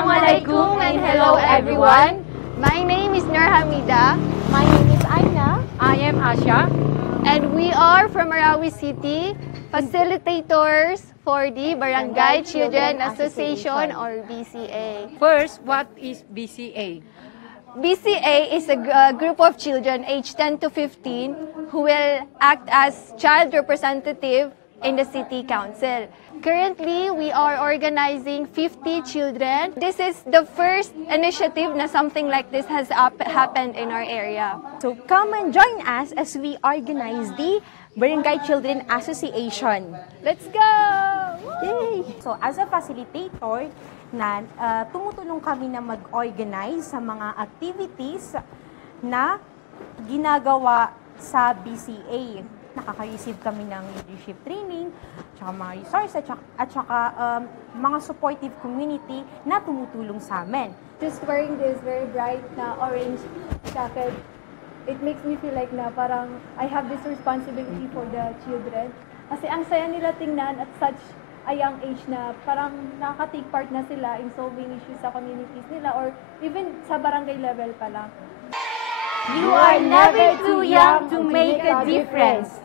Assalamualaikum and hello everyone. My name is Nur Hamida. My name is Aina. I am Asha. And we are from Marawi City, facilitators for the Barangay Children Association or BCA. First, what is BCA? BCA is a group of children aged 10 to 15 who will act as child representative in the city council. Currently, we are organizing 50 children. This is the first initiative na something like this has happened in our area. So come and join us as we organize the Barangay Children Association. Let's go! Yay! So as a facilitator, tumutulong kami na mag-organize sa mga activities na ginagawa sa BCA. Nakaka-receive kami ng leadership training, tsaka mga resources, at saka mga supportive community na tumutulong sa amin. Just wearing this very bright na orange jacket, it makes me feel like na parang I have this responsibility for the children. Kasi ang saya nila tingnan at such a young age na parang nakaka-take part na sila in solving issues sa communities nila or even sa barangay level pa lang. You are never too young to make a difference.